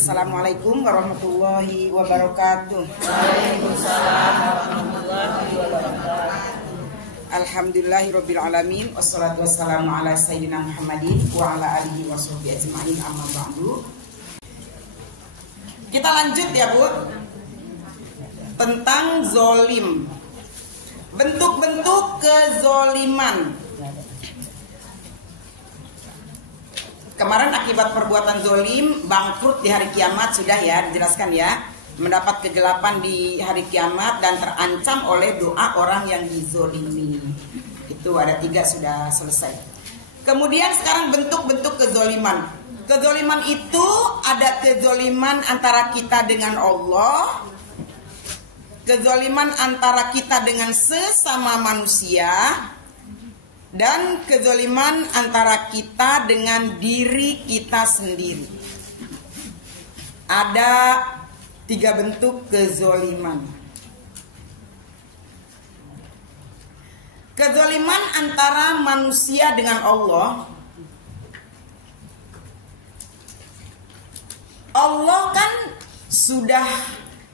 Assalamualaikum warahmatullahi wabarakatuh. Waalaikumsalam warahmatullahi wabarakatuh. Alhamdulillahirabbil alamin wassalatu wassalamu ala sayyidina Muhammadin wa ala alihi washabbihi ajmain amma ba'du. Kita lanjut ya, Bu. Tentang zolim. Bentuk-bentuk kezoliman. Kemarin akibat perbuatan zolim bangkrut di hari kiamat sudah ya dijelaskan ya, mendapat kegelapan di hari kiamat dan terancam oleh doa orang yang dizolimi. Itu ada 3 sudah selesai. Kemudian sekarang bentuk-bentuk kezoliman. Kezoliman itu ada kezoliman antara kita dengan Allah, kezoliman antara kita dengan sesama manusia, dan kezoliman antara kita dengan diri kita sendiri. Ada 3 bentuk kezoliman. Kezoliman antara manusia dengan Allah. Allah kan sudah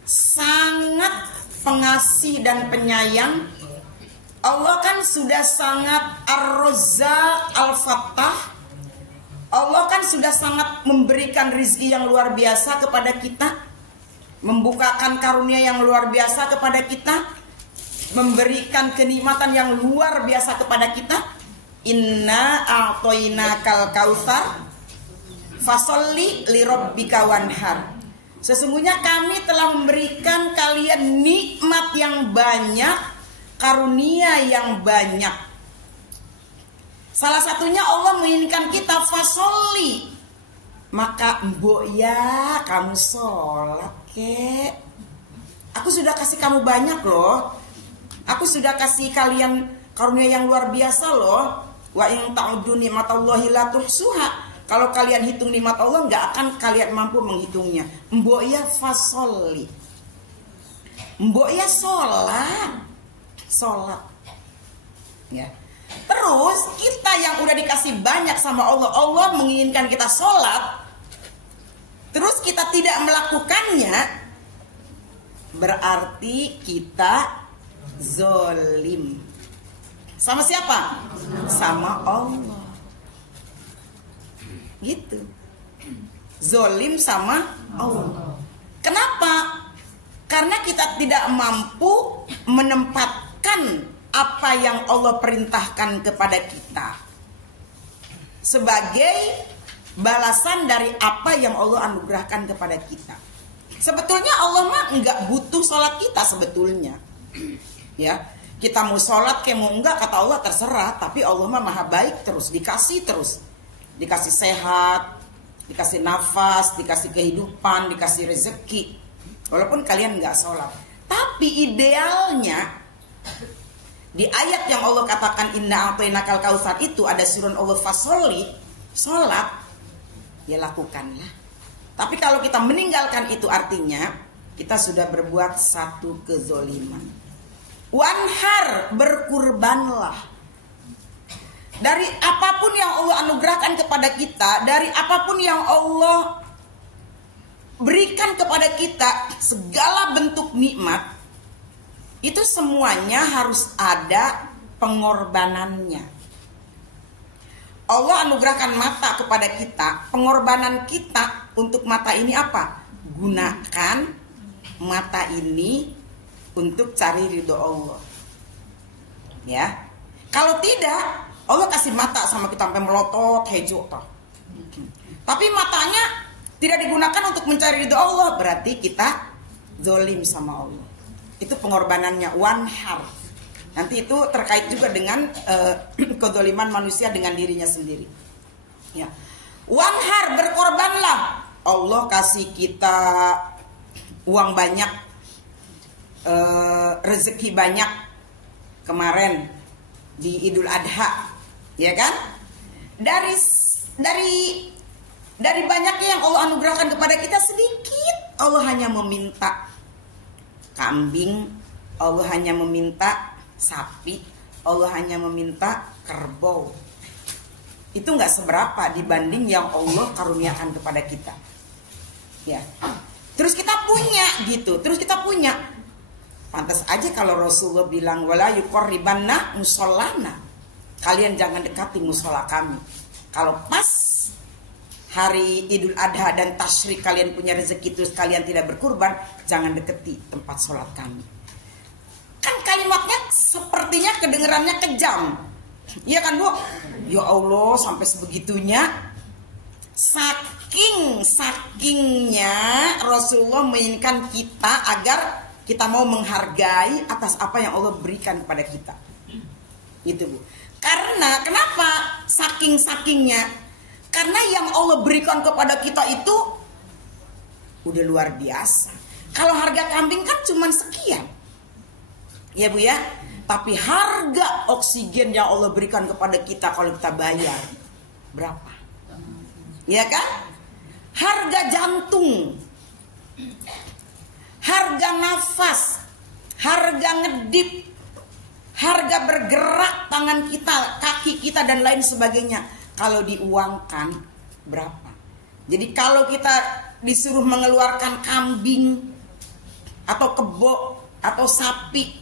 sangat pengasih dan penyayang. Allah kan sudah sangat Ar-Razzaq Al-Fattah. Allah kan sudah sangat memberikan rizki yang luar biasa kepada kita, membukakan karunia yang luar biasa kepada kita, memberikan kenikmatan yang luar biasa kepada kita. Inna a'toinakal kautsar fasholli lirabbika wanhar. Sesungguhnya kami telah memberikan kalian nikmat yang banyak, karunia yang banyak. Salah satunya Allah menginginkan kita fasholli. Maka mbok ya kamu sholat kek. Aku sudah kasih kamu banyak loh. Aku sudah kasih kalian karunia yang luar biasa loh. Wa in ta'uddu nikmatallahi la tuhsuha. Kalau kalian hitung nikmat Allah nggak akan kalian mampu menghitungnya. Mbok ya fasholli. Mbok ya sholat. Ya. Terus kita yang udah dikasih banyak sama Allah, Allah menginginkan kita sholat, terus kita tidak melakukannya, berarti kita zolim. Sama siapa? Sama Allah. Gitu. Zolim sama Allah. Kenapa? Karena kita tidak mampu menempatkan apa yang Allah perintahkan kepada kita sebagai balasan dari apa yang Allah anugerahkan kepada kita. Sebetulnya Allah mah enggak butuh sholat kita sebetulnya. Ya, kita mau sholat kayak mau enggak kata Allah terserah. Tapi Allah mah maha baik terus, dikasih sehat, dikasih nafas, dikasih kehidupan, dikasih rezeki. Walaupun kalian enggak sholat, tapi idealnya di ayat yang Allah katakan inna a'tainakal kautsar itu ada suruh Allah fasholli, sholat, ya lakukanlah. Tapi kalau kita meninggalkan itu artinya kita sudah berbuat satu kezoliman. Wanhar, berkurbanlah. Dari apapun yang Allah anugerahkan kepada kita, dari apapun yang Allah berikan kepada kita, segala bentuk nikmat, itu semuanya harus ada pengorbanannya. Allah anugerahkan mata kepada kita. Pengorbanan kita untuk mata ini apa? Gunakan mata ini untuk cari ridho Allah. Ya. Kalau tidak, Allah kasih mata sama kita sampai melotot hejo toh. Tapi matanya tidak digunakan untuk mencari ridho Allah, berarti kita zolim sama Allah. Itu pengorbanannya, wanhar. Nanti itu terkait juga dengan kezaliman manusia dengan dirinya sendiri. Ya. Wanhar, berkorbanlah. Allah kasih kita uang banyak, rezeki banyak kemarin di Idul Adha, ya kan? Dari banyaknya yang Allah anugerahkan kepada kita sedikit, Allah hanya meminta kambing, Allah hanya meminta sapi, Allah hanya meminta kerbau. Itu nggak seberapa dibanding yang Allah karuniakan kepada kita. Ya. Terus kita punya gitu. Terus kita punya. Pantas aja kalau Rasulullah bilang wala yuqarribanna musallana. Kalian jangan dekati musola kami. Kalau pas hari Idul Adha dan Tasyrik kalian punya rezeki terus kalian tidak berkurban, jangan deketi tempat sholat kami. Kan kalimatnya sepertinya kedengerannya kejam. Iya kan Bu? Ya Allah, sampai sebegitunya. Sakingnya Rasulullah menginginkan kita agar kita mau menghargai atas apa yang Allah berikan kepada kita. Itu Bu. Karena kenapa sakingnya? Karena yang Allah berikan kepada kita itu udah luar biasa. Kalau harga kambing kan cuma sekian. Ya Bu ya. Tapi harga oksigen yang Allah berikan kepada kita kalau kita bayar berapa? Ya kan? Harga jantung, harga nafas, harga ngedip, harga bergerak tangan kita, kaki kita dan lain sebagainya. Kalau diuangkan berapa? Jadi kalau kita disuruh mengeluarkan kambing atau kebo atau sapi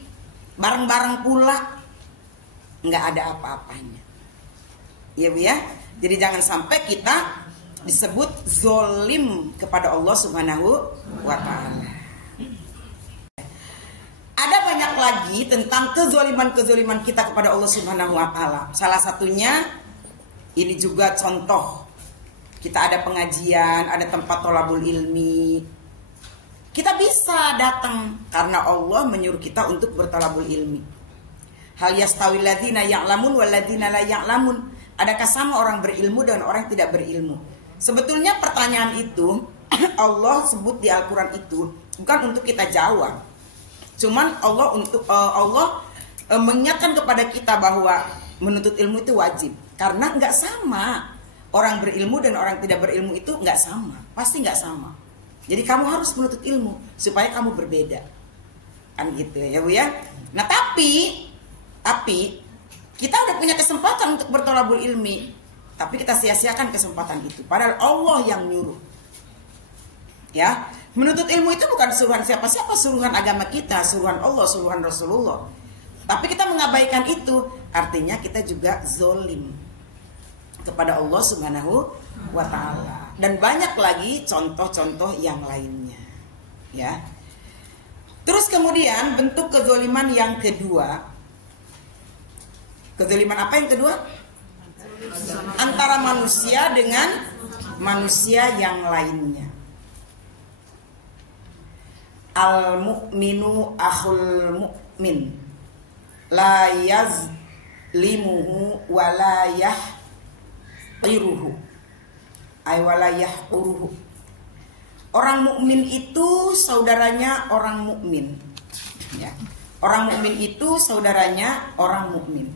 bareng-bareng pula, nggak ada apa-apanya. Iya Bu ya. Jadi jangan sampai kita disebut zolim kepada Allah Subhanahu wa Ta'ala. Ada banyak lagi tentang kezoliman kita kepada Allah Subhanahu wa Ta'ala. Salah satunya ini juga contoh. Kita ada pengajian, ada tempat tholabul ilmi. Kita bisa datang karena Allah menyuruh kita untuk bertolabul ilmi. Hal yastawil ladzina ya'lamun wal ladzina la ya'lamun. Adakah sama orang berilmu dan orang tidak berilmu? Sebetulnya pertanyaan itu Allah sebut di Al-Qur'an itu bukan untuk kita jawab. Cuman Allah mengingatkan kepada kita bahwa menuntut ilmu itu wajib. Karena nggak sama. Orang berilmu dan orang tidak berilmu itu nggak sama. Pasti nggak sama. Jadi kamu harus menuntut ilmu supaya kamu berbeda. Kan gitu ya Bu ya. Nah tapi kita udah punya kesempatan untuk bertolabul ilmi. Tapi kita sia-siakan kesempatan itu. Padahal Allah yang nyuruh. Ya, menuntut ilmu itu bukan suruhan siapa-siapa, suruhan agama kita, suruhan Allah, suruhan Rasulullah. Tapi kita mengabaikan itu, artinya kita juga zolim kepada Allah Subhanahu wa Ta'ala. Dan banyak lagi contoh-contoh yang lainnya. Ya. Terus kemudian bentuk kezoliman yang kedua. Kezoliman apa yang kedua? Antara manusia dengan manusia yang lainnya. Al-mu'minu akhul mu'min la yazlimuhu wa la yahqiruhu ay wa la yahquruhu. Orang mukmin itu saudaranya orang mukmin. Ya. Orang mukmin itu saudaranya orang mukmin.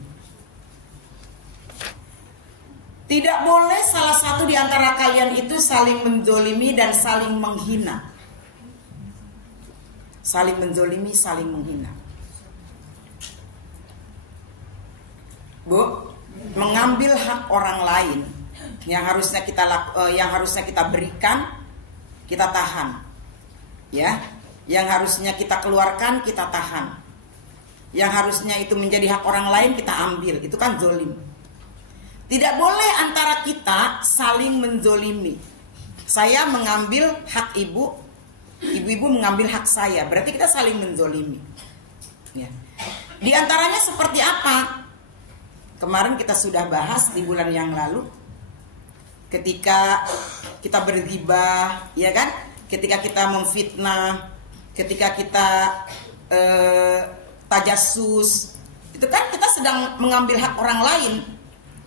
Tidak boleh salah satu di antara kalian itu saling menzolimi dan saling menghina. Saling menzolimi, saling menghina. Bu, mengambil hak orang lain yang harusnya kita berikan, kita tahan. Ya, yang harusnya kita keluarkan, kita tahan. Yang harusnya itu menjadi hak orang lain, kita ambil. Itu kan zolim. Tidak boleh antara kita saling menzolimi. Saya mengambil hak ibu, ibu-ibu mengambil hak saya. Berarti kita saling menzolimi. Ya. Di antaranya seperti apa? Kemarin kita sudah bahas di bulan yang lalu. Ketika kita berghibah, ya kan? Ketika kita memfitnah, ketika kita tajassus, itu kan kita sedang mengambil hak orang lain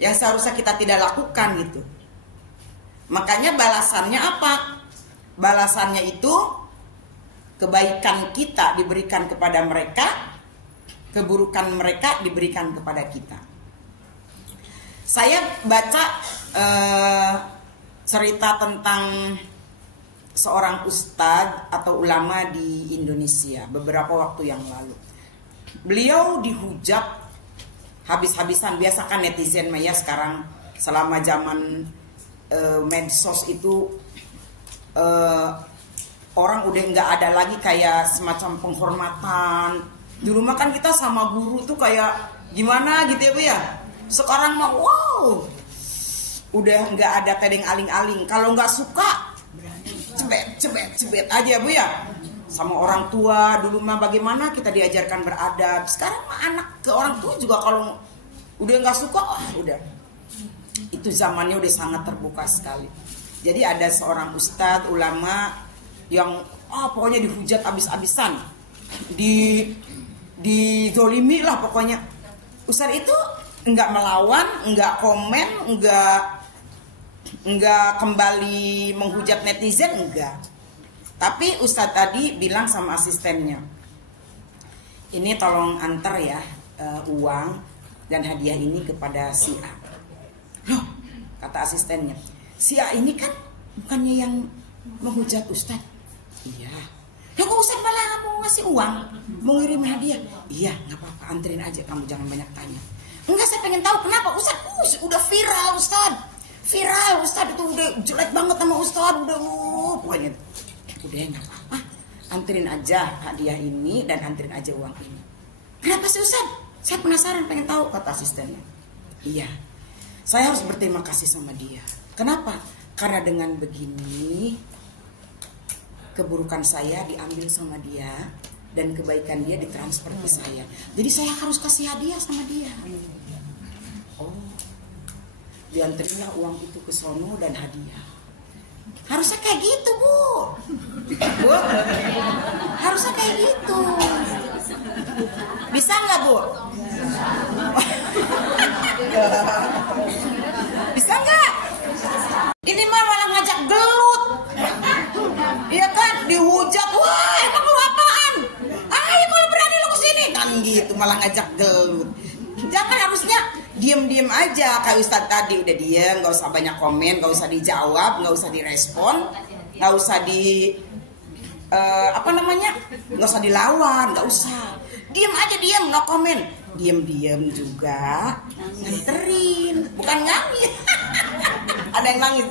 yang seharusnya kita tidak lakukan gitu. Makanya balasannya apa? Balasannya itu kebaikan kita diberikan kepada mereka, keburukan mereka diberikan kepada kita. Saya baca cerita tentang seorang ustadz atau ulama di Indonesia beberapa waktu yang lalu. Beliau dihujat habis-habisan. Biasa kan netizen Maya sekarang selama zaman medsos itu orang udah nggak ada lagi kayak semacam penghormatan. Di rumah kan kita sama guru tuh kayak gimana gitu ya Bu ya. Sekarang mah wow, udah nggak ada tedeng aling-aling. Kalau nggak suka cebet aja Bu ya. Sama orang tua dulu mah bagaimana kita diajarkan beradab. Sekarang mah anak ke orang tua juga kalau udah nggak suka, udah. Itu zamannya udah sangat terbuka sekali. Jadi ada seorang ustadz ulama yang pokoknya dihujat abis-abisan, dizolimi lah pokoknya. Ustadz itu nggak melawan, nggak komen, nggak kembali menghujat netizen, enggak. Tapi Ustadz tadi bilang sama asistennya, ini tolong antar ya uang dan hadiah ini kepada si A. Loh, kata asistennya, si A ini kan bukannya yang menghujat Ustadz? Iya. Loh kok Ustadz malah mau ngasih uang, mau ngirim hadiah? Iya, nggak apa-apa, anterin aja, kamu jangan banyak tanya. Enggak, saya pengen tahu kenapa Ustadz. Udah viral Ustadz. Viral Ustadz, itu udah jelek banget sama Ustadz, udah pokoknya. Udah nggak apa-apa, anterin aja hadiah ini dan anterin aja uang ini. Kenapa sih Ustadz? Saya penasaran, pengen tahu, kata asistennya. Iya, saya harus berterima kasih sama dia. Kenapa? Karena dengan begini keburukan saya diambil sama dia dan kebaikan dia ditransfer ke saya. Jadi saya harus kasih hadiah sama dia. Oh, dianterinlah uang itu ke sono dan hadiah. Harusnya kayak gitu Bu. Harusnya kayak gitu. Bisa nggak Bu? Bisa nggak? Ini mah malah ngajak gelut. Iya kan, dihujat. Wah, emang lu apaan? Ayo kalau berani lu kesini. Kan gitu, malah ngajak gelut. Jangan, harusnya diem aja kayak Ustadz tadi, udah diem, nggak usah banyak komen, nggak usah dijawab, nggak usah direspon, nggak usah nggak usah dilawan, nggak usah, diem aja, diem, no komen, diem juga, nganterin, bukan nangis. Ada yang nangis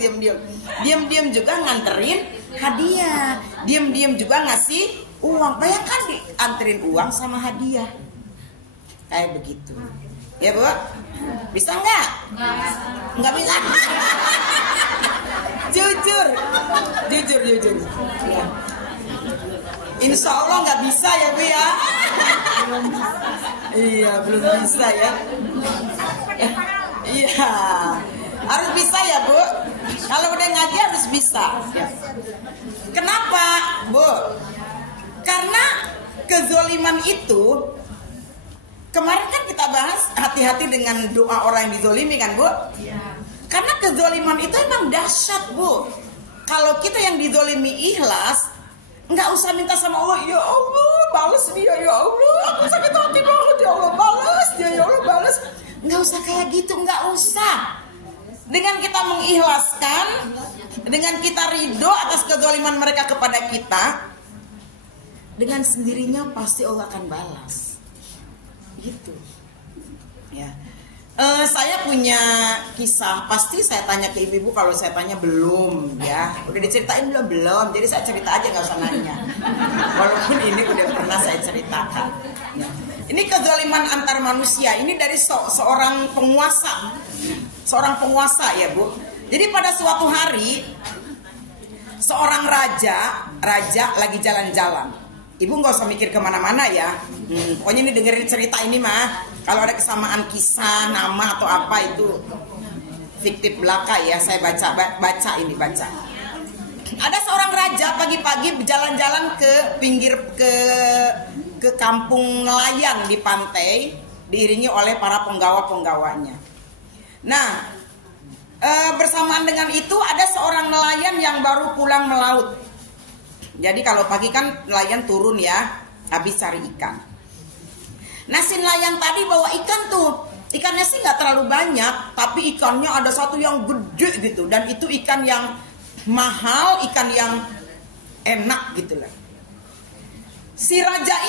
diem juga nganterin hadiah, diem juga ngasih uang. Bayangkan dianterin uang sama hadiah, kayak begitu. Ya Bu, bisa nggak? Nggak bisa. Jujur. Ya. Insya Allah nggak bisa ya Bu ya. Iya, belum bisa ya. Iya, harus bisa ya Bu. Kalau udah ngaji harus bisa. Kenapa Bu? Karena kezoliman itu, kemarin kan kita bahas hati-hati dengan doa orang yang dizolimi kan Bu? Iya. Karena kezoliman itu emang dahsyat Bu. Kalau kita yang dizolimi ikhlas, nggak usah minta sama Allah, ya Allah balas dia, ya Allah aku sakit hati banget, ya Allah balas dia, ya Allah balas. Nggak usah kayak gitu, nggak usah. Dengan kita mengikhlaskan, dengan kita ridho atas kezoliman mereka kepada kita, dengan sendirinya pasti Allah akan balas. Gitu ya. Saya punya kisah, pasti saya tanya ke ibu-ibu, kalau saya tanya belum ya, udah diceritain belum, jadi saya cerita aja, nggak usah nanya, walaupun ini udah pernah saya ceritakan ya. Ini kezaliman antar manusia, ini dari seorang penguasa ya Bu. Jadi pada suatu hari seorang raja lagi jalan-jalan. Ibu nggak usah mikir kemana-mana ya. Pokoknya ini dengerin cerita ini mah. Kalau ada kesamaan kisah, nama atau apa itu fiktif belaka ya. Saya baca. Ada seorang raja pagi-pagi berjalan-jalan ke pinggir ke kampung nelayan di pantai, diiringi oleh para penggawa-penggawanya. Nah, bersamaan dengan itu ada seorang nelayan yang baru pulang melaut. Jadi kalau pagi kan nelayan turun ya, habis cari ikan. Nah si nelayan tadi bawa ikan tuh, ikannya sih nggak terlalu banyak, tapi ikannya ada satu yang gede gitu, dan itu ikan yang mahal, ikan yang enak gitu lah. Si raja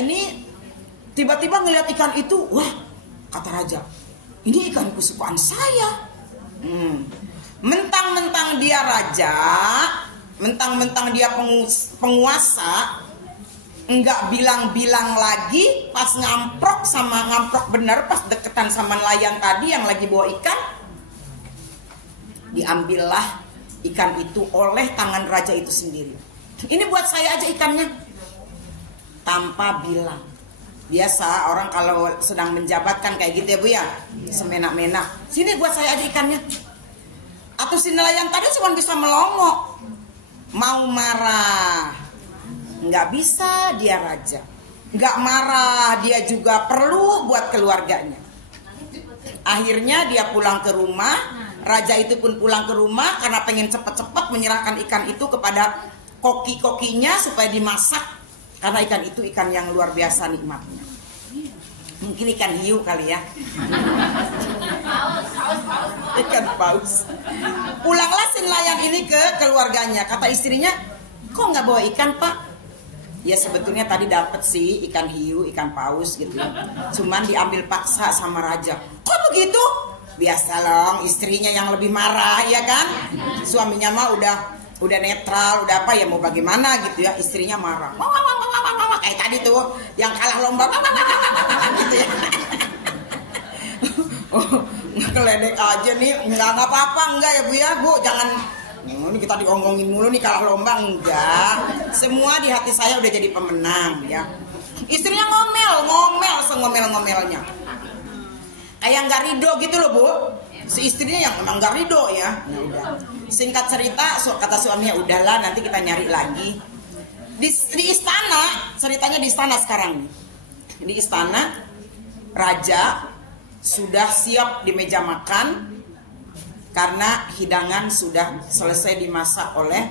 ini tiba-tiba ngeliat ikan itu, wah kata raja, ini ikan kesukaan saya. Mentang-mentang dia raja, mentang-mentang dia penguasa, nggak bilang-bilang lagi, pas ngamprok bener, pas deketan sama nelayan tadi yang lagi bawa ikan, diambillah ikan itu oleh tangan raja itu sendiri. Ini buat saya aja ikannya, tanpa bilang. Biasa orang kalau sedang menjabatkan kayak gitu ya Bu ya, semena-mena, sini buat saya aja ikannya. Atau si nelayan tadi cuma bisa melongo, mau marah nggak bisa, dia raja. Nggak marah, dia juga perlu buat keluarganya. Akhirnya dia pulang ke rumah, raja itu pun pulang ke rumah karena pengen cepet-cepet menyerahkan ikan itu kepada koki-kokinya supaya dimasak. Karena ikan itu ikan yang luar biasa nikmatnya. Mungkin ikan hiu kali ya. Ikan paus. Pulanglah si nelayan ini ke keluarganya. Kata istrinya, kok nggak bawa ikan Pak? Ya sebetulnya tadi dapat sih ikan hiu, ikan paus gitu. Cuman diambil paksa sama raja. Kok begitu? Biasa loh, istrinya yang lebih marah ya kan. Suaminya mah udah netral, udah apa ya, mau bagaimana gitu ya. Istrinya marah. Kayak tadi tuh yang kalah lomba gitu ya. Ngeledek aja nih, nggak apa-apa, enggak ya Bu ya, Bu jangan ini kita diomongin mulu nih kalah lomba, enggak. Semua di hati saya udah jadi pemenang ya. Istrinya ngomel sengomel-ngomelnya, kayak nggak ridho gitu loh Bu. Si istrinya yang emang nggak ridho ya. Nah, udah. Singkat cerita, kata suaminya, udahlah nanti kita nyari lagi. Di istana, ceritanya di istana sekarang. Di istana, raja sudah siap di meja makan karena hidangan sudah selesai dimasak oleh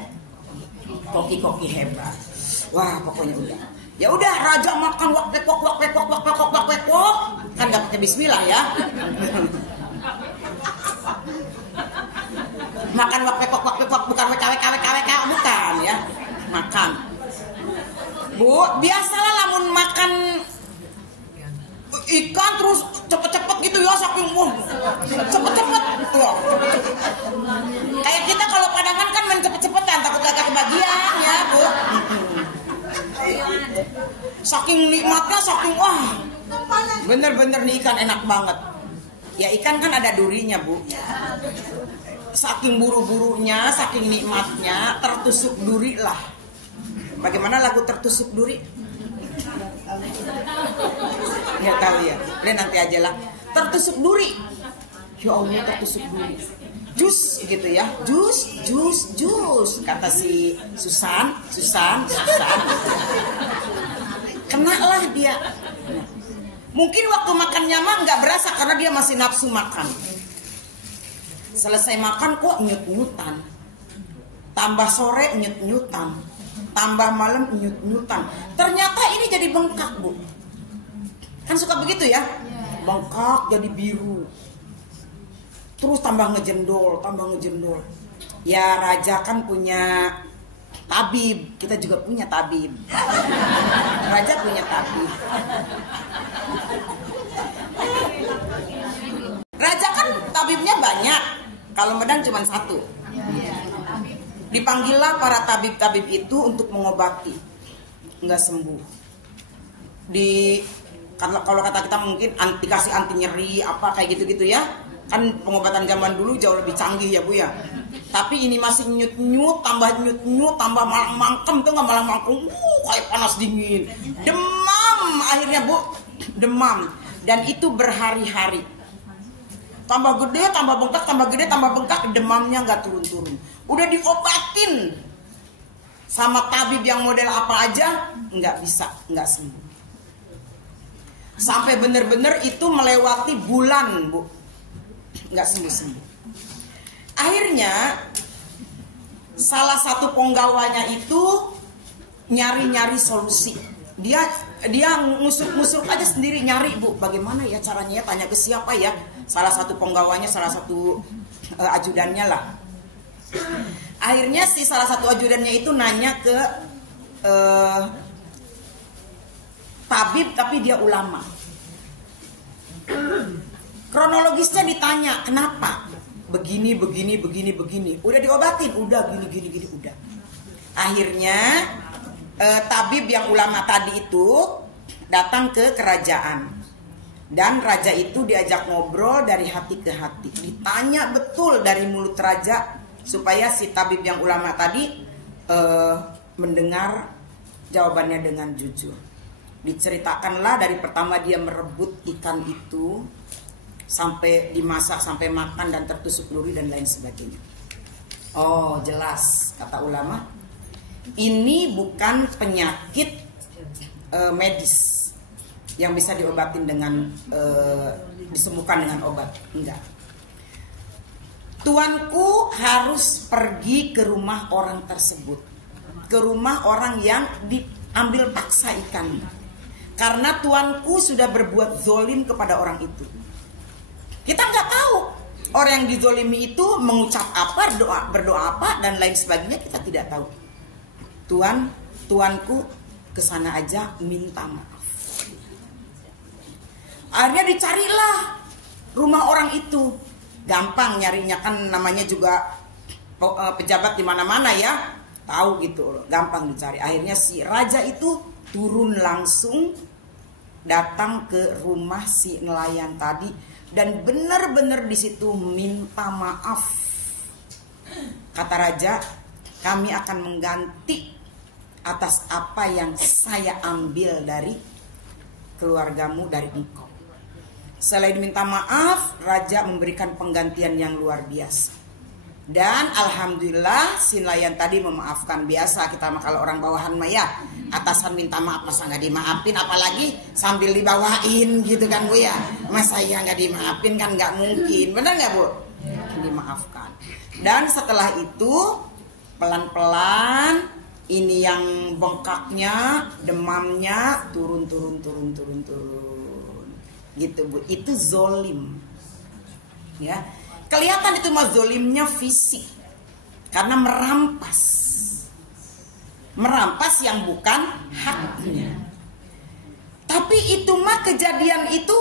koki-koki hebat. Wah, pokoknya udah. Ya udah, raja makan wak kan nggak pakai bismillah ya. Makan wak bukan wk bukan ya. Makan. Bu, biasalah lamun makan ikan terus cepet-cepet gitu ya, saking cepet-cepet tuh. Kayak kita kalau padangan kan main cepet-cepetan, takut gak kebagian ya Bu. Saking nikmatnya, saking wah, bener-bener nih ikan enak banget. Ya ikan kan ada durinya Bu. Saking buru-burunya, saking nikmatnya, tertusuk duri lah. Bagaimana lagu tertusuk duri? Nggak tahu ya. Udah nanti aja lah. Tertusuk duri. Ya Allah, tertusuk duri. Jus gitu ya. Jus. Kata si Susan. Kena lah dia. Mungkin waktu makannya mah nggak berasa karena dia masih nafsu makan. Selesai makan kok nyut-nyutan. Tambah sore nyut-nyutan. Tambah malam nyut-nyutan. Ternyata ini jadi bengkak Bu. Kan suka begitu ya. Bengkak jadi biru. Terus tambah ngejendol. Ya raja kan punya tabib. Kita juga punya tabib. Raja punya tabib. Raja kan tabibnya banyak. Kalau Medan cuma satu. Dipanggillah para tabib-tabib itu untuk mengobati, nggak sembuh. Kalau kata kita mungkin dikasih anti nyeri apa kayak gitu-gitu ya. Kan pengobatan zaman dulu jauh lebih canggih ya Bu ya. Tapi ini masih nyut-nyut, tambah malah mangkem tuh, nggak malah mangkem, kayak panas dingin. Demam akhirnya Bu, demam, dan itu berhari-hari. Tambah gede, tambah bengkak, demamnya nggak turun-turun. Udah diobatin sama tabib yang model apa aja, nggak bisa, nggak sembuh. Sampai bener-bener itu melewati bulan Bu, nggak sembuh-sembuh. Akhirnya salah satu penggawanya itu nyari-nyari solusi. Dia ngusuk-ngusuk aja sendiri, nyari Bu, bagaimana ya caranya ya, tanya ke siapa ya, salah satu penggawanya, salah satu ajudannya lah. Akhirnya si salah satu ajudannya itu nanya ke tabib, tapi dia ulama. Kronologisnya ditanya, kenapa? Begini. Udah diobatin, udah gini, udah. Akhirnya tabib yang ulama tadi itu datang ke kerajaan, dan raja itu diajak ngobrol dari hati ke hati, ditanya betul dari mulut raja supaya si tabib yang ulama tadi mendengar jawabannya dengan jujur. Diceritakanlah dari pertama dia merebut ikan itu sampai dimasak, sampai makan dan tertusuk duri dan lain sebagainya. Oh, jelas kata ulama, ini bukan penyakit medis yang bisa diobatin dengan disembuhkan dengan obat, enggak. Tuanku harus pergi ke rumah orang tersebut, ke rumah orang yang diambil paksa ikannya, karena tuanku sudah berbuat zolim kepada orang itu. Kita nggak tahu orang yang dizolimi itu mengucap apa, berdoa apa dan lain sebagainya, kita tidak tahu. Tuanku kesana aja minta maaf. Akhirnya dicarilah rumah orang itu. Gampang nyarinya, kan namanya juga pejabat di mana-mana ya, tahu gitu loh, gampang dicari. Akhirnya si raja itu turun langsung datang ke rumah si nelayan tadi dan benar-benar di situ minta maaf. Kata raja, kami akan mengganti atas apa yang saya ambil dari keluargamu, dari engkau. Selain minta maaf, raja memberikan penggantian yang luar biasa. Dan alhamdulillah si nelayan tadi memaafkan. Biasa kita kalau orang bawahan mah ya, atasan minta maaf masa nggak dimaafin, apalagi sambil dibawain gitu kan Bu ya. Masa ya nggak dimaafin kan nggak mungkin, benar nggak Bu? Dimaafkan. Dan setelah itu pelan-pelan ini yang bengkaknya, demamnya turun gitu Bu. Itu zolim ya. Kelihatan itu mah zolimnya fisik, karena merampas yang bukan haknya. Tapi itu mah kejadian itu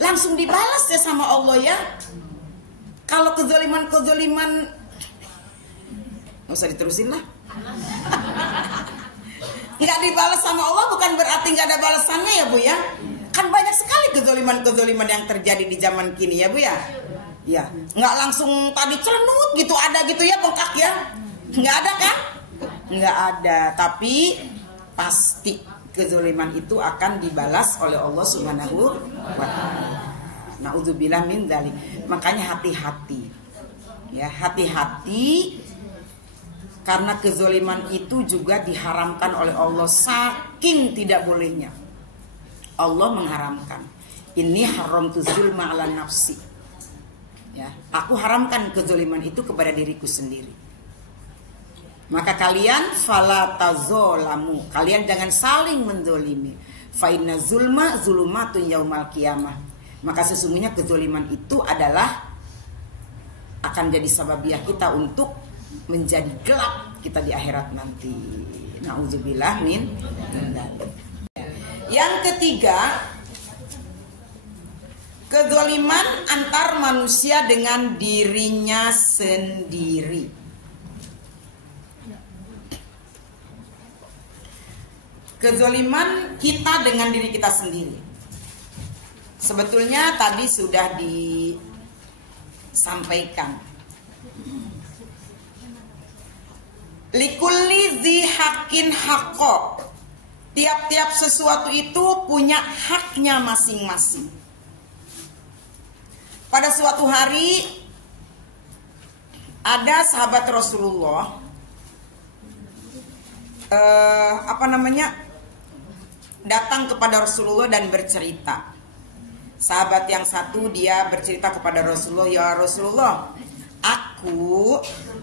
langsung dibalas ya sama Allah ya. Kalau kezoliman nggak usah diterusin lah. Nggak dibalas sama Allah bukan berarti nggak ada balasannya ya Bu ya. Kan banyak sekali kezoliman yang terjadi di zaman kini ya Bu ya. Ya, nggak langsung tadi celenut gitu ada gitu ya bengkak ya, nggak ada kan? Nggak ada, tapi pasti kezoliman itu akan dibalas oleh Allah Subhanahu wa Ta'ala. Na'udzubillah min dzalik. Makanya hati-hati, ya hati-hati, karena kezoliman itu juga diharamkan oleh Allah, saking tidak bolehnya. Allah mengharamkan. Ini haramtu zulma ala nafsi. Ya, aku haramkan kezoliman itu kepada diriku sendiri. Maka kalian fala tazolamu, kalian jangan saling menzolimi. Fa inna zulma zulumatun yaumal qiyamah. Maka sesungguhnya kezoliman itu adalah akan jadi sababiah kita untuk menjadi gelap kita di akhirat nanti. Nauzubillah min dzalik. Yang ketiga, kezaliman antar manusia dengan dirinya sendiri. Kezaliman kita dengan diri kita sendiri. Sebetulnya tadi sudah disampaikan. Likulli dzi haqqin haqqo. Tiap-tiap sesuatu itu punya haknya masing-masing. Pada suatu hari ada sahabat Rasulullah datang kepada Rasulullah dan bercerita. Sahabat yang satu dia bercerita kepada Rasulullah, ya Rasulullah, aku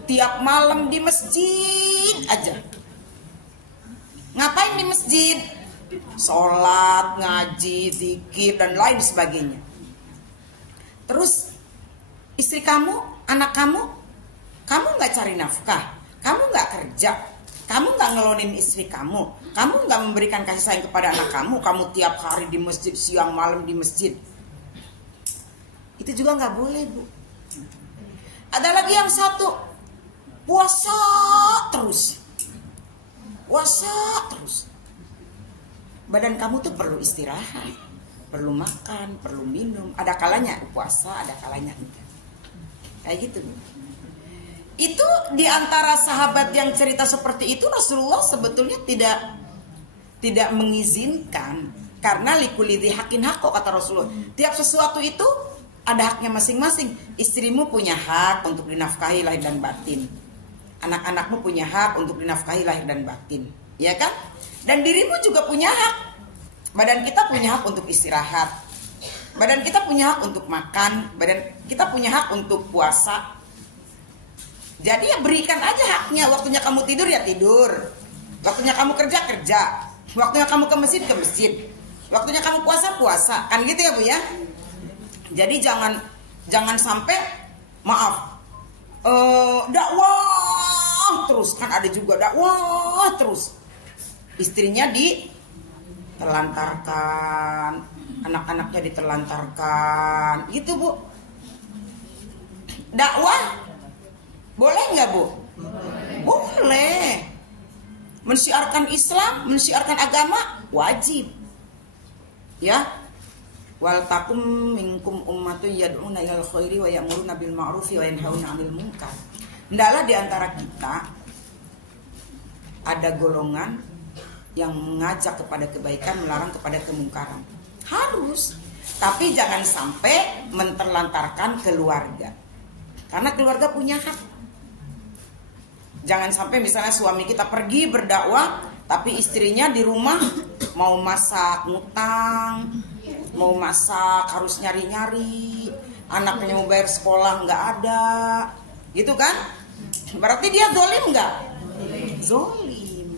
tiap malam di masjid aja. Ngapain di masjid? Sholat, ngaji, zikir dan lain sebagainya. Terus istri kamu, anak kamu nggak cari nafkah, kamu nggak kerja, kamu nggak ngelonin istri kamu nggak memberikan kasih sayang kepada anak kamu tiap hari di masjid, siang malam di masjid. Itu juga nggak boleh Bu. Ada lagi yang satu, puasa terus. puasa terus. Badan kamu tuh perlu istirahat, perlu makan, perlu minum. Ada kalanya puasa, ada kalanya enggak. Kayak gitu. Itu diantara sahabat yang cerita seperti itu, Rasulullah sebetulnya tidak mengizinkan, karena likulidhi hakin hako, kata Rasulullah. Tiap sesuatu itu ada haknya masing-masing. Istrimu punya hak untuk dinafkahi lahir dan batin. Anak-anakmu punya hak untuk dinafkahi lahir dan batin, ya kan? Dan dirimu juga punya hak. Badan kita punya hak untuk istirahat. Badan kita punya hak untuk makan. Badan kita punya hak untuk puasa. Jadi ya berikan aja haknya. Waktunya kamu tidur ya tidur. Waktunya kamu kerja kerja. Waktunya kamu ke masjid ke masjid. Waktunya kamu puasa puasa. Kan gitu ya Bu ya. Jadi jangan sampai maaf. Dakwah terus, kan ada juga dakwah terus. Istrinya ditelantarkan, anak-anaknya ditelantarkan, gitu Bu. Dakwah boleh nggak Bu? Boleh. Mensiarkan Islam, mensiarkan agama wajib. Ya. Wal takum minkum ummatun yad'una ilal khairi wa ya'muruna bil ma'rufi wa yanhauna 'anil munkar. Hendaklah di antara kita ada golongan yang mengajak kepada kebaikan, melarang kepada kemungkaran. Harus. Tapi jangan sampai menterlantarkan keluarga. Karena keluarga punya hak. Jangan sampai misalnya suami kita pergi berdakwah, tapi istrinya di rumah mau masak ngutang, mau masak harus nyari-nyari, anaknya mau bayar sekolah nggak ada, gitu kan? Berarti dia zolim nggak? Zolim.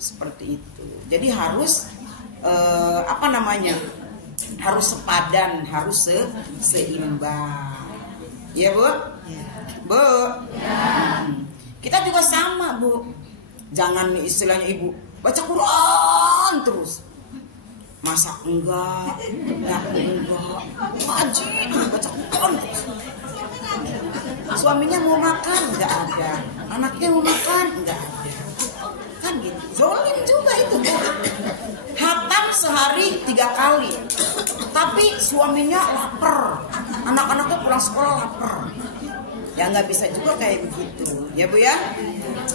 Seperti itu. Jadi harus harus sepadan, harus seimbang. Ya Bu? Bu? Ya. Kita juga sama Bu. Jangan istilahnya ibu baca Quran terus. Masak enggak, nyapu enggak, wajib baca Quran terus. Suaminya mau makan enggak ada, anaknya mau makan enggak ada. Kan gitu. Zolim juga itu Bu. Hatam sehari 3 kali, tapi suaminya lapar, anak-anaknya pulang sekolah lapar. Ya nggak bisa juga kayak begitu, ya Bu ya.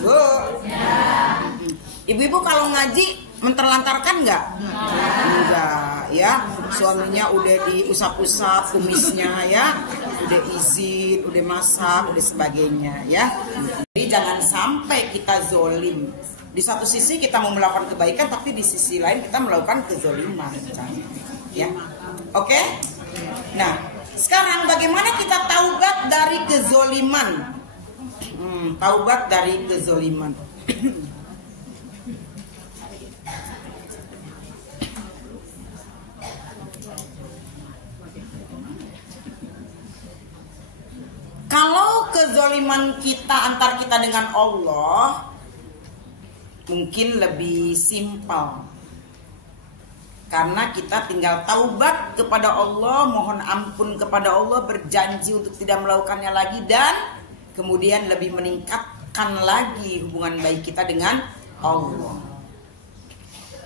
Bu, ibu-ibu kalau ngaji menterlantarkan nggak? Enggak, ya. Suaminya udah diusap-usap kumisnya ya, udah izin, udah masak, udah sebagainya ya. Jadi jangan sampai kita zolim. Di satu sisi kita mau melakukan kebaikan, tapi di sisi lain kita melakukan kezoliman, ya. Oke? Nah, sekarang bagaimana kita taubat dari kezoliman? Taubat dari kezoliman. Kalau kezoliman kita antar kita dengan Allah mungkin lebih simpel, karena kita tinggal taubat kepada Allah, mohon ampun kepada Allah, berjanji untuk tidak melakukannya lagi, dan kemudian lebih meningkatkan lagi hubungan baik kita dengan Allah.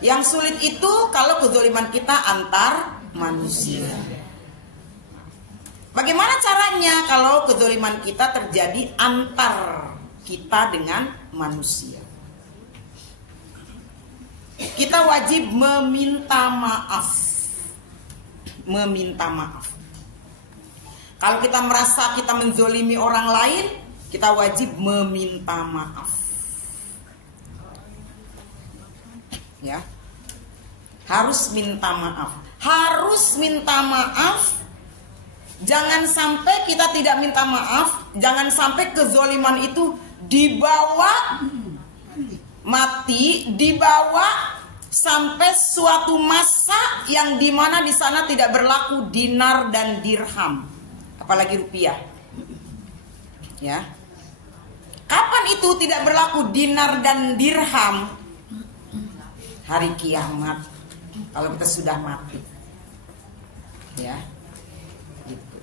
Yang sulit itu kalau kezaliman kita antar manusia. Bagaimana caranya kalau kezaliman kita terjadi antar kita dengan manusia? Kita wajib meminta maaf. Meminta maaf. Kalau kita merasa kita menzolimi orang lain, kita wajib meminta maaf. Ya. Harus minta maaf. Harus minta maaf. Jangan sampai kita tidak minta maaf. Jangan sampai kezoliman itu dibawa mati, dibawa sampai suatu masa yang dimana di sana tidak berlaku dinar dan dirham, apalagi rupiah. Ya, kapan itu tidak berlaku dinar dan dirham? Hari kiamat, kalau kita sudah mati. Ya, gitu.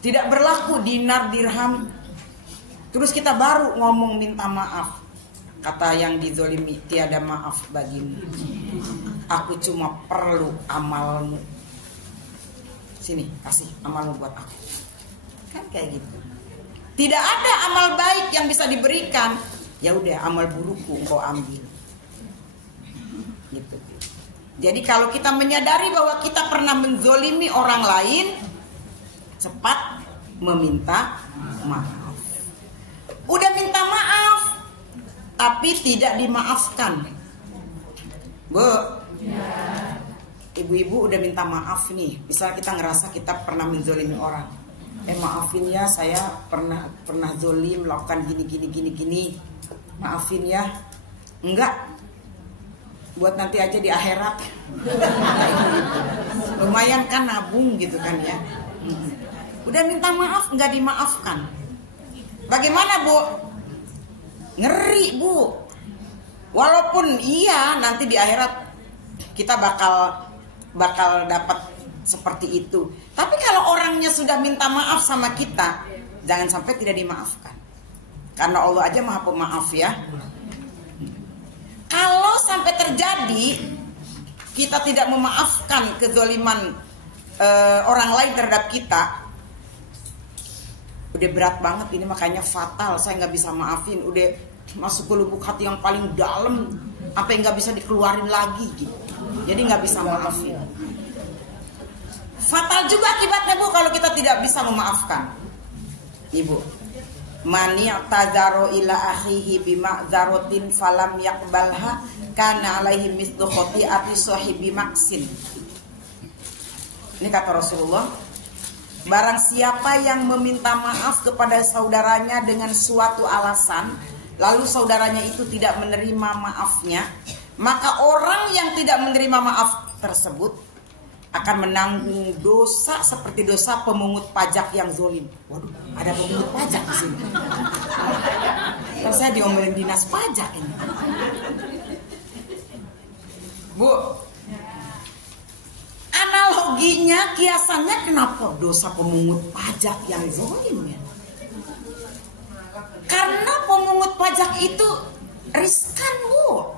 Tidak berlaku dinar dirham. Terus kita baru ngomong minta maaf. Kata yang dizolimi, tiada maaf bagimu. Aku cuma perlu amalmu. Sini, kasih amalmu buat aku. Kan kayak gitu. Tidak ada amal baik yang bisa diberikan. Ya udah, amal burukku engkau ambil. Gitu. Jadi kalau kita menyadari bahwa kita pernah menzolimi orang lain, cepat meminta maaf. Udah minta maaf, tapi tidak dimaafkan. Bu, ibu-ibu udah minta maaf nih. Misalnya kita ngerasa kita pernah menzolimi orang. Maafin ya, saya pernah zolim, melakukan gini. Maafin ya. Enggak. Buat nanti aja di akhirat. Lumayan kan nabung gitu kan ya. Udah minta maaf, nggak dimaafkan. Bagaimana Bu? Ngeri Bu. Walaupun iya nanti di akhirat kita bakal dapat seperti itu. Tapi kalau orangnya sudah minta maaf sama kita, jangan sampai tidak dimaafkan. Karena Allah aja Maha Pemaaf ya. Kalau sampai terjadi kita tidak memaafkan kezaliman orang lain terhadap kita, udah berat banget ini, makanya fatal. Saya nggak bisa maafin, udah masuk ke lubuk hati yang paling dalam, apa yang nggak bisa dikeluarin lagi gitu. Jadi nggak bisa maafin. Fatal juga akibatnya Bu kalau kita tidak bisa memaafkan. Ibu, mani tazaro ila akhihi bima zarotin falam yakbalha kana alaihi mislu khotiati sahibi maksin. Ini kata Rasulullah. Barang siapa yang meminta maaf kepada saudaranya dengan suatu alasan, lalu saudaranya itu tidak menerima maafnya, maka orang yang tidak menerima maaf tersebut akan menanggung dosa seperti dosa pemungut pajak yang zolim. Waduh, ada pemungut pajak di sini. Kalau saya diomelin dinas pajak ini. Bu, analoginya, kiasannya kenapa dosa pemungut pajak yang zolim ya? Karena pemungut pajak itu riskan Bu.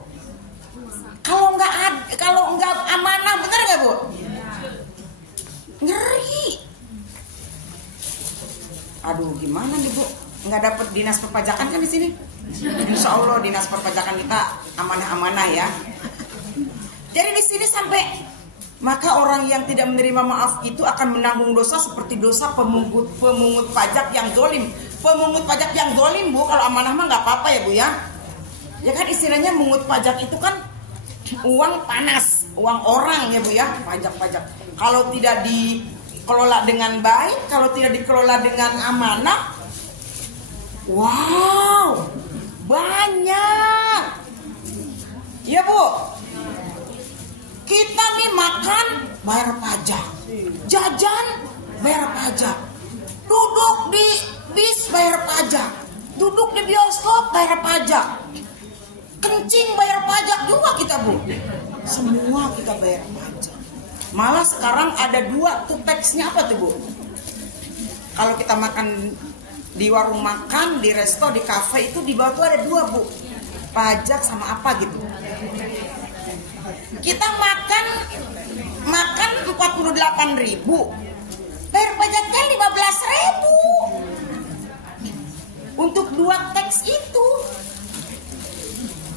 Kalau nggak amanah, bener nggak Bu? Ngeri. Aduh, gimana nih Bu? Nggak dapet dinas perpajakan kan di sini? Insya Allah dinas perpajakan kita amanah-amanah ya. Jadi di sini sampai maka orang yang tidak menerima maaf itu akan menanggung dosa seperti dosa pemungut pajak yang zolim. Pemungut pajak yang zolim Bu, kalau amanah mah nggak apa-apa ya Bu ya. Ya kan istilahnya mengut pajak itu kan uang panas, uang orang ya Bu ya, pajak-pajak. Kalau tidak dikelola dengan baik, kalau tidak dikelola dengan amanah, wow, banyak. Ya Bu, kita nih makan bayar pajak, jajan bayar pajak, duduk di bis bayar pajak, duduk di bioskop bayar pajak, kencing bayar pajak juga kita Bu. Semua kita bayar pajak. Malah sekarang ada dua tuh teksnya, apa tuh Bu? Kalau kita makan di warung makan, di resto, di kafe itu di bawah tuh ada dua Bu, pajak sama apa gitu. Kita makan 48.000, bayar pajaknya 15.000 untuk dua teks itu.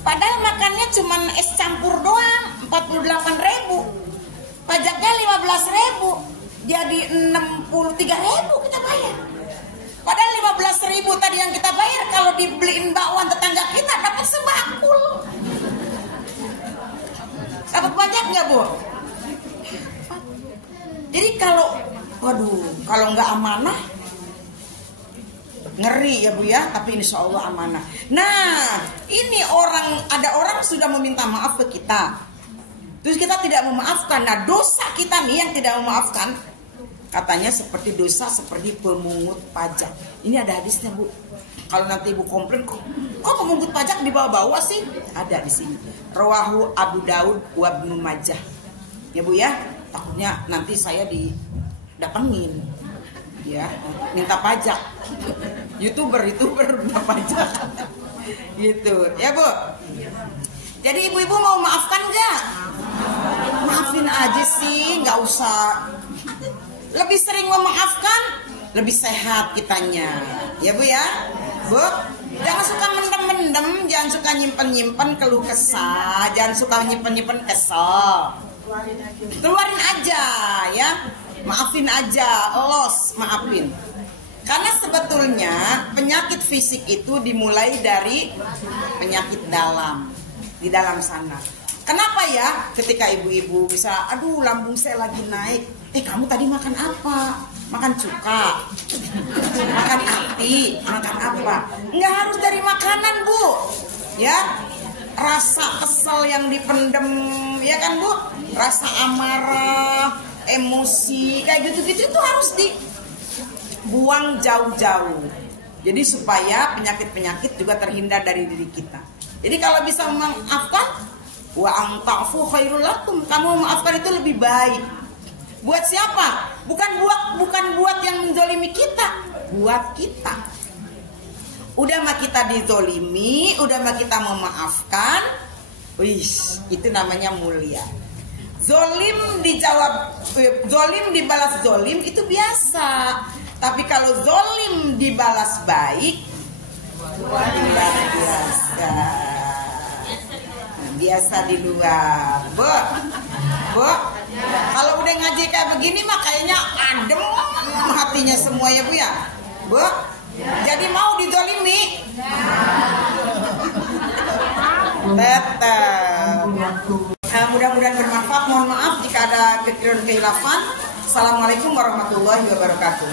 Padahal makannya cuma es campur doang, 48.000. Pajaknya 15.000, jadi 63.000 kita bayar. Padahal 15.000 tadi yang kita bayar, kalau dibeliin bakwan tetangga kita dapat sebakul. Dapat pajak nggak Bu? Jadi kalau nggak amanah, ngeri ya Bu ya. Tapi insya Allah amanah. Nah, ini ada orang sudah meminta maaf ke kita, terus kita tidak memaafkan. Nah, dosa kita nih yang tidak memaafkan, katanya seperti dosa seperti pemungut pajak. Ini ada hadisnya Bu. Kalau nanti Ibu komplain, kok pemungut pajak dibawa-bawa sih? Ada di sini. Rawahu Abu Daud wa Ibnu Majah. Ya Bu ya, takutnya nanti saya didatengin. Ya, minta pajak. YouTuber minta pajak. Gitu, ya Bu. Jadi ibu-ibu mau maafkan nggak? Maafin aja sih, nggak usah. Lebih sering memaafkan, lebih sehat kitanya, ya Bu ya. Bu, jangan suka mendem-mendem, jangan suka nyimpen-nyimpen keluh kesah, jangan suka nyimpen-nyimpen kesel. Keluarin aja ya, maafin aja, los, maafin. Karena sebetulnya penyakit fisik itu dimulai dari penyakit dalam, di dalam sana. Kenapa ya ketika ibu-ibu bisa, aduh lambung saya lagi naik. Kamu tadi makan apa? Makan cuka, makan ati, makan apa? Nggak harus dari makanan Bu. Ya, rasa kesel yang dipendem, ya kan Bu? Rasa amarah, emosi, kayak gitu-gitu itu harus dibuang jauh-jauh. Jadi supaya penyakit-penyakit juga terhindar dari diri kita. Jadi kalau bisa memaafkan, wa anta'fu khairul lakum. Kamu memaafkan itu lebih baik. Buat siapa? Bukan buat yang menzolimi kita, buat kita. Udah mah kita dizolimi, udah mah kita memaafkan. Wih, itu namanya mulia. Zolim dijawab, zolim dibalas zolim itu biasa. Tapi kalau zolim dibalas baik, luar biasa. Biasa di luar, Bu. Kalau udah ngaji kayak begini mah kayaknya adem hatinya semua ya Bu ya. Bu, jadi mau dizolimi? Tetap. Mudah-mudahan bermanfaat. Mohon maaf jika ada kekeliruan kehilafan. Assalamualaikum warahmatullahi wabarakatuh.